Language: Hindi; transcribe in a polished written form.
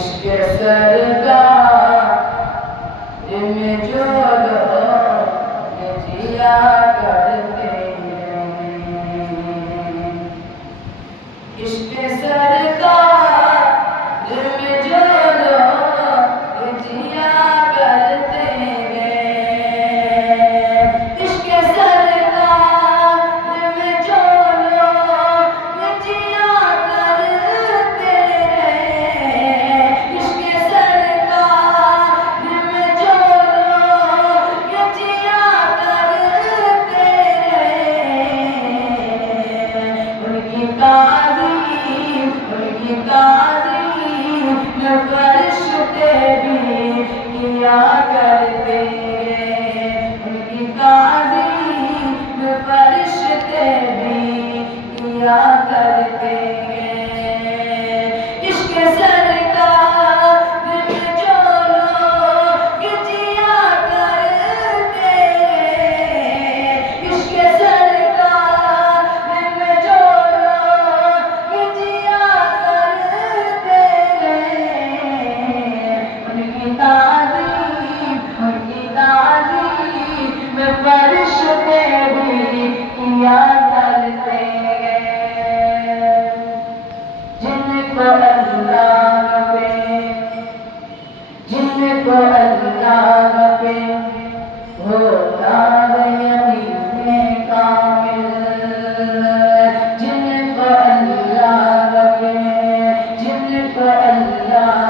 इसके सरकार में जो लोग जिया करते हैं, इसके सरकार में जो लोग जिया करते हैं, इसके सरकार में जो लोग जिया करते हैं, इसके सरकार में जो लोग जिया करते हैं, उनकी तारीफ फरिश्ते भी किया करते हैं, उनकी तारीफ फरिश्ते भी किया करते हैं। इसके सरकार में जो लोग जिया करते हैं, इसके सरकार में जो लोग जिया करते हैं, उनकी तारीफ में फरिश्ते भी किया करते हैं। जिनको अल्लाह पे होता है यकीन कामिल, जिनको अल्लाह